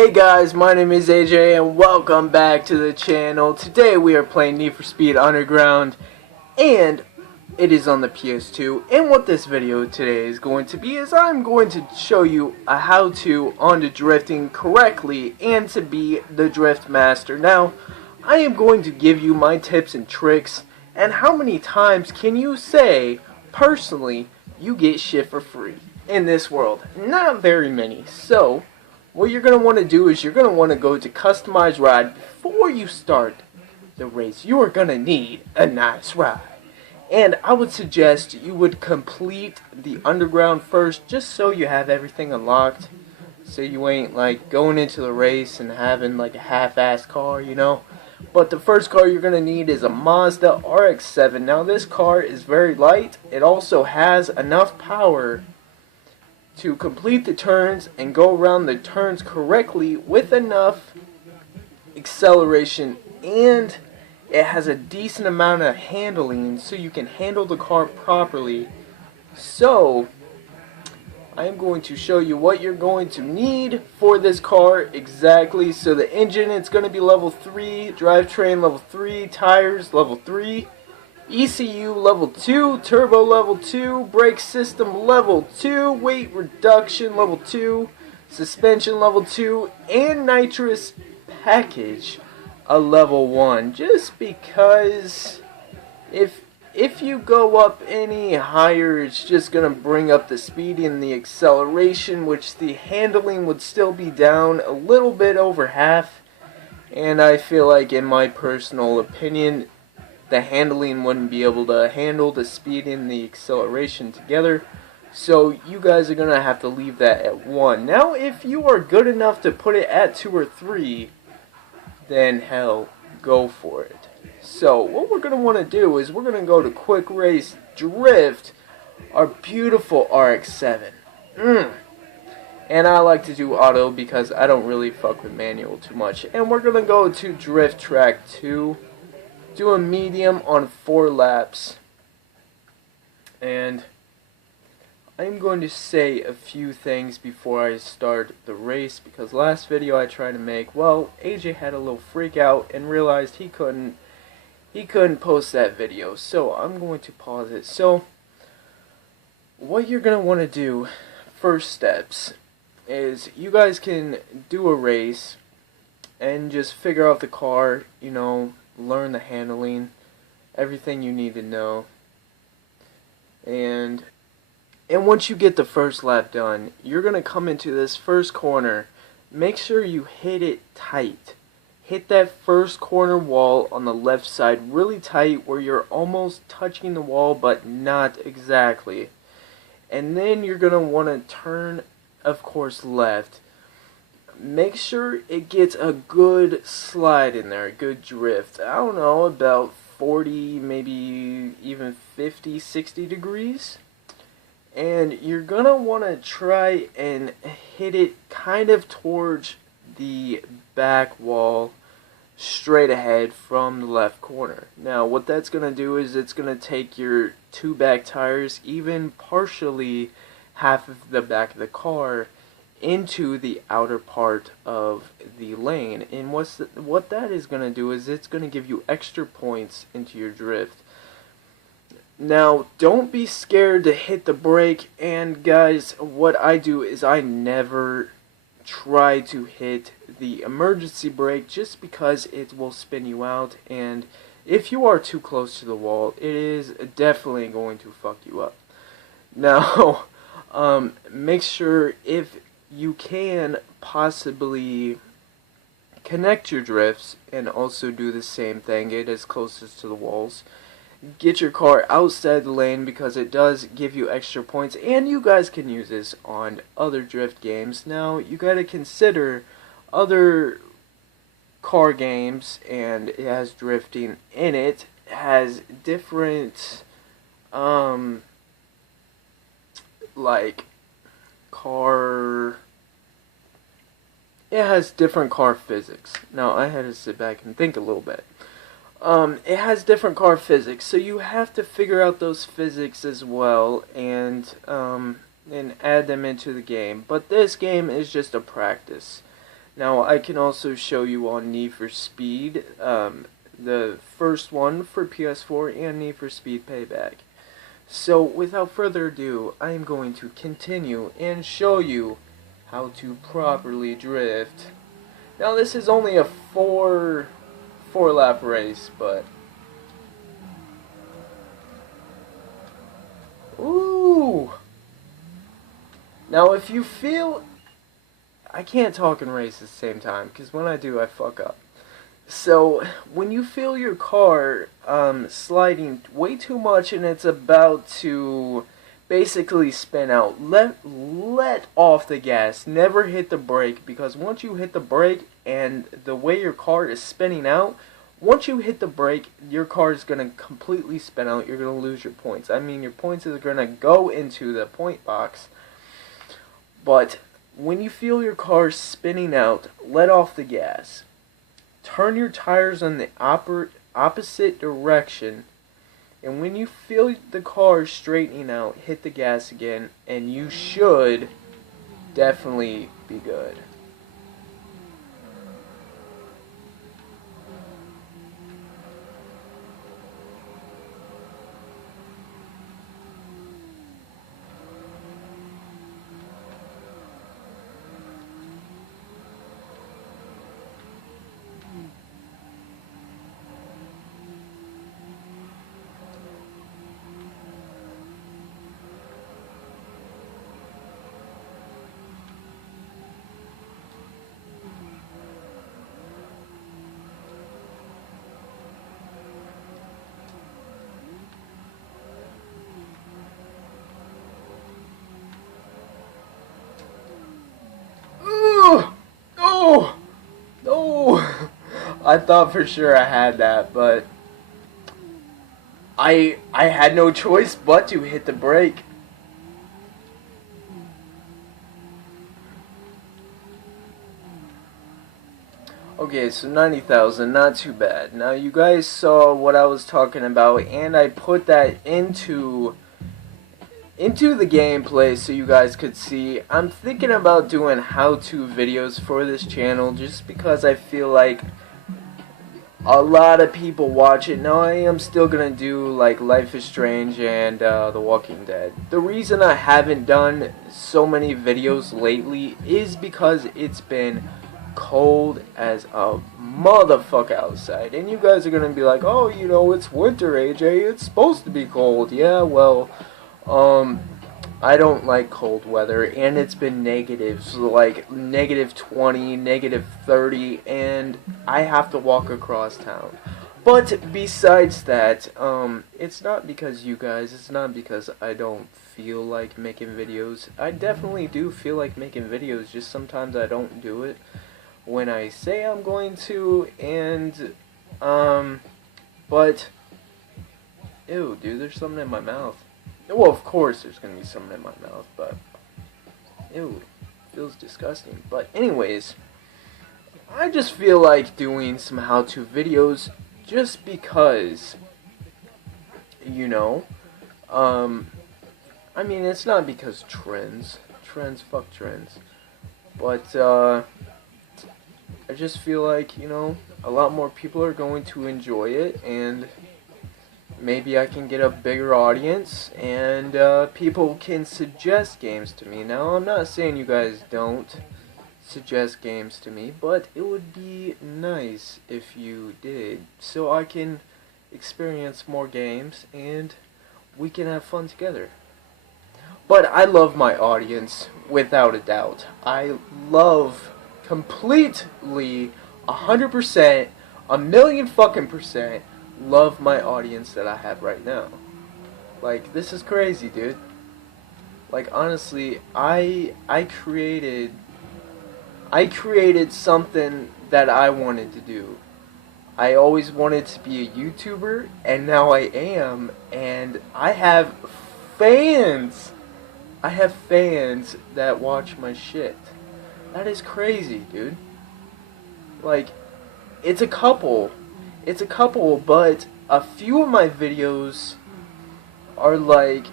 Hey guys, my name is AJ and welcome back to the channel. Today we are playing Need for Speed Underground and it is on the PS2. And what this video today is going to be is I'm going to show you a how-to on the drifting correctly and to be the drift master. Now, I am going to give you my tips and tricks, and how many times can you say, personally, you get shit for free in this world? Not very many. So what you're going to want to do is you're going to want to go to Customize Ride. Before you start the race, you are going to need a nice ride. And I would suggest you would complete the Underground first, just so you have everything unlocked. So you ain't like going into the race and having like a half-assed car, you know. But the first car you're going to need is a Mazda Rx-7. Now this car is very light. It also has enough power to complete the turns and go around the turns correctly with enough acceleration, and it has a decent amount of handling so you can handle the car properly. So I am going to show you what you're going to need for this car exactly. So the engine, it's going to be level 3, drivetrain level 3, tires level 3, ECU level 2, turbo level 2, brake system level 2, weight reduction level 2, suspension level 2, and nitrous package a level 1. Just because if you go up any higher, it's just going to bring up the speed and the acceleration, which the handling would still be down a little bit over half. And I feel like, in my personal opinion, the handling wouldn't be able to handle the speed and the acceleration together. So you guys are going to have to leave that at 1. Now, if you are good enough to put it at 2 or 3, then hell, go for it. So what we're going to want to do is we're going to go to Quick Race Drift, our beautiful RX-7. And I like to do auto because I don't really fuck with manual too much. And we're going to go to Drift Track 2. Do a medium on 4 laps, and I'm going to say a few things before I start the race, because last video I tried to make, well, AJ had a little freak out and realized he couldn't post that video, so I'm going to pause it. So what you're going to want to do, first steps, is you guys can do a race and just figure out the car, you know, learn the handling, everything you need to know, and once you get the first lap done, you're gonna come into this first corner. Make sure you hit it tight. Hit that first corner wall on the left side really tight, where you're almost touching the wall but not exactly. And then you're gonna want to turn, of course, left. Make sure it gets a good slide in there, a good drift. I don't know, about 40, maybe even 50, 60 degrees. And you're going to want to try and hit it kind of towards the back wall, straight ahead from the left corner. Now, what that's going to do is it's going to take your 2 back tires, even partially half of the back of the car, into the outer part of the lane. And what that is going to do is it's going to give you extra points into your drift. Now, don't be scared to hit the brake. And guys, what I do is I never try to hit the emergency brake, just because it will spin you out, and if you are too close to the wall, it is definitely going to fuck you up. Now, make sure, if you can possibly connect your drifts and also do the same thing, get as closest to the walls. Get your car outside the lane, because it does give you extra points, and you guys can use this on other drift games. Now, you gotta consider other car games, and it has drifting in it. It has different, like, it has different car physics. Now, I had to sit back and think a little bit. It has different car physics, so you have to figure out those physics as well, and add them into the game. But this game is just a practice. Now I can also show you on Need for Speed, the first one for PS4 and Need for Speed Payback. So without further ado, I am going to continue and show you how to properly drift. Now this is only a four lap race, but ooh. Now if you feel, I can't talk and race at the same time because when I do I fuck up. So when you feel your car sliding way too much and it's about to basically spin out, let off the gas. Never hit the brake, because once you hit the brake and the way your car is spinning out, once you hit the brake, your car is going to completely spin out. You're going to lose your points. I mean, your points are going to go into the point box. But when you feel your car spinning out, let off the gas. Turn your tires in the opposite direction, and when you feel the car straightening out, hit the gas again, and you should definitely be good. I thought for sure I had that, but I had no choice but to hit the brake. Okay, so 90,000, not too bad. Now you guys saw what I was talking about, and I put that into the gameplay so you guys could see. I'm thinking about doing how-to videos for this channel just because I feel like a lot of people watch it. Now I am still gonna do like Life is Strange and The Walking Dead. The reason I haven't done so many videos lately is because it's been cold as a motherfucker outside, and you guys are gonna be like, oh, you know, it's winter, AJ, it's supposed to be cold. Yeah, well, I don't like cold weather, and it's been negatives, like -20, -30, and I have to walk across town. But besides that, it's not because you guys, it's not because I don't feel like making videos. I definitely do feel like making videos, just sometimes I don't do it when I say I'm going to, and, but, ew, dude, there's something in my mouth. Well, of course there's going to be something in my mouth, but, ew, feels disgusting. But anyways, I just feel like doing some how-to videos just because, you know, I mean, it's not because trends, fuck trends, but, I just feel like, you know, a lot more people are going to enjoy it, and maybe I can get a bigger audience, and people can suggest games to me. Now, I'm not saying you guys don't suggest games to me, but it would be nice if you did, so I can experience more games, and we can have fun together. But I love my audience, without a doubt. I love completely, 100%, a million fucking percent, love my audience that I have right now. Like, this is crazy, dude. Like, honestly, I created something that I wanted to do. I always wanted to be a YouTuber, and now I am, and I have fans. I have fans that watch my shit. That is crazy, dude. Like, it's a couple, but a few of my videos are like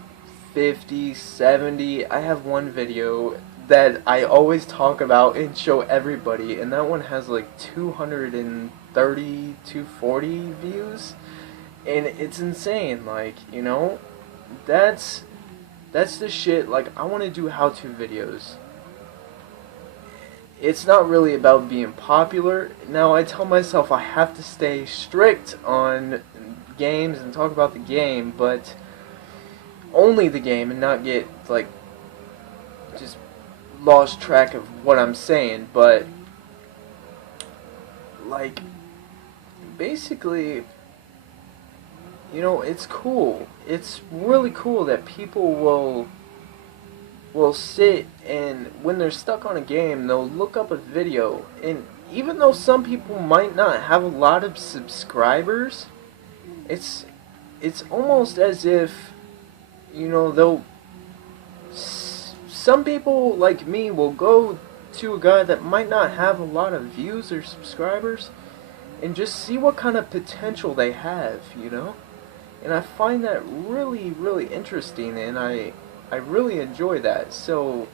50, 70. I have one video that I always talk about and show everybody, and that one has like 230, 240 views, and it's insane. Like, you know, that's the shit. Like, I want to do how-to videos. It's not really about being popular. Now, I tell myself I have to stay strict on games and talk about the game, but only the game, and not get, like, just lost track of what I'm saying. But, like, basically, you know, it's cool. It's really cool that people will sit, and when they're stuck on a game, they'll look up a video, and even though some people might not have a lot of subscribers, it's almost as if, you know, some people like me will go to a guy that might not have a lot of views or subscribers and just see what kind of potential they have, you know? And I find that really, really interesting, and I really enjoy that. So,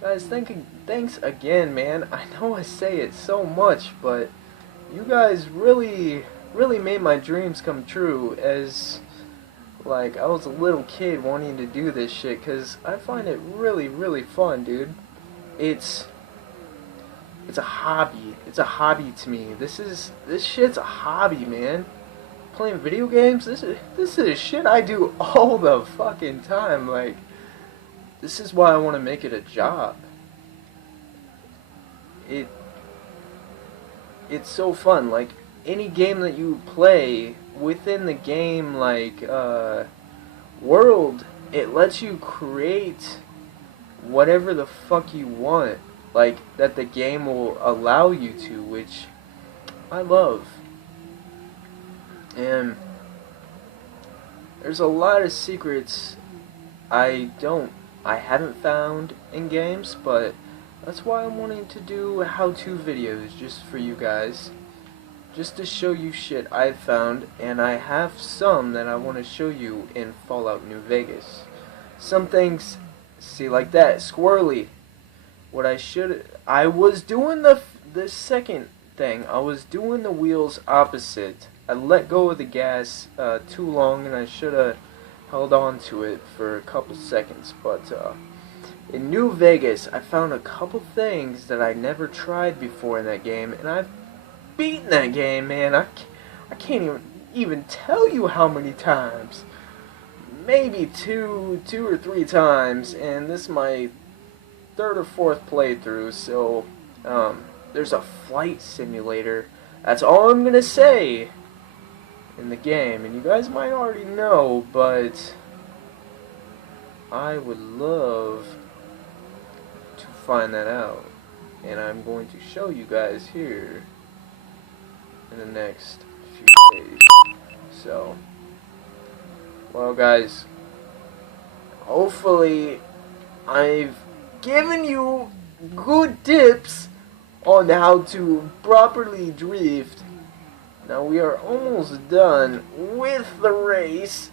guys, thanks again, man. I know I say it so much, but you guys really made my dreams come true, as, like, I was a little kid wanting to do this shit, because I find it really, really fun, dude. It's a hobby. It's a hobby to me. This shit's a hobby, man. Playing video games, this is shit I do all the fucking time. Like, this is why I want to make it a job. It's so fun. Like, any game that you play within the game, like, world, it lets you create whatever the fuck you want, like, that the game will allow you to, which I love. And there's a lot of secrets I haven't found in games, but that's why I'm wanting to do how-to videos just for you guys, just to show you shit I've found. And I have some that I want to show you in Fallout New Vegas. Some things, see, like that, squirrely. I was doing the second thing. I was doing the wheels opposite. I let go of the gas too long, and I should have held on to it for a couple seconds. But in New Vegas, I found a couple things that I never tried before in that game, and I've beaten that game, man. I can't even tell you how many times. Maybe two or three times, and this is my third or fourth playthrough. So there's a flight simulator. That's all I'm gonna say in the game, and you guys might already know, but I would love to find that out, and I'm going to show you guys here in the next few days. So, well, guys, hopefully I've given you good tips on how to properly drift. Now we are almost done with the race.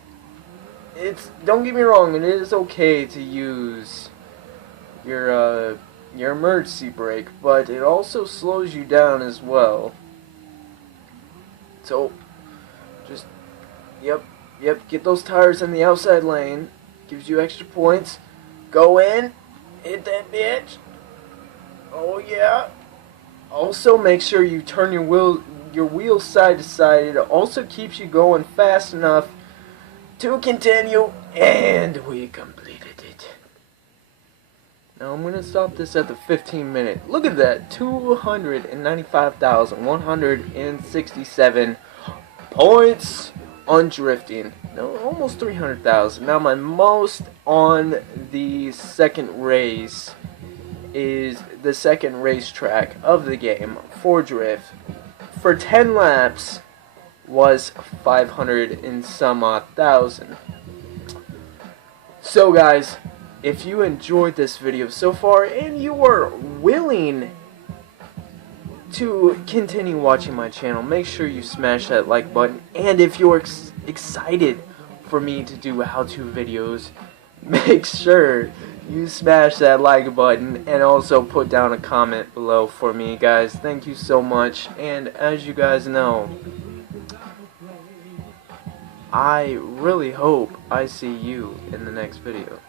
Don't get me wrong, it is okay to use your emergency brake, but it also slows you down as well. So just yep, get those tires in the outside lane. Gives you extra points. Go in, hit that bitch. Oh yeah. Also make sure you turn your wheels side to side. It also keeps you going fast enough to continue, and we completed it. Now I'm gonna stop this at the 15-minute. Look at that, 295,167 points on drifting. No, almost 300,000. Now my most on the second race is the second racetrack of the game for drift. For 10 laps was 500 and some odd thousand. So guys, if you enjoyed this video so far and you are willing to continue watching my channel, make sure you smash that like button. And if you're excited for me to do how-to videos, make sure you smash that like button and also put down a comment below for me, guys. Thank you so much. And as you guys know, I really hope I see you in the next video.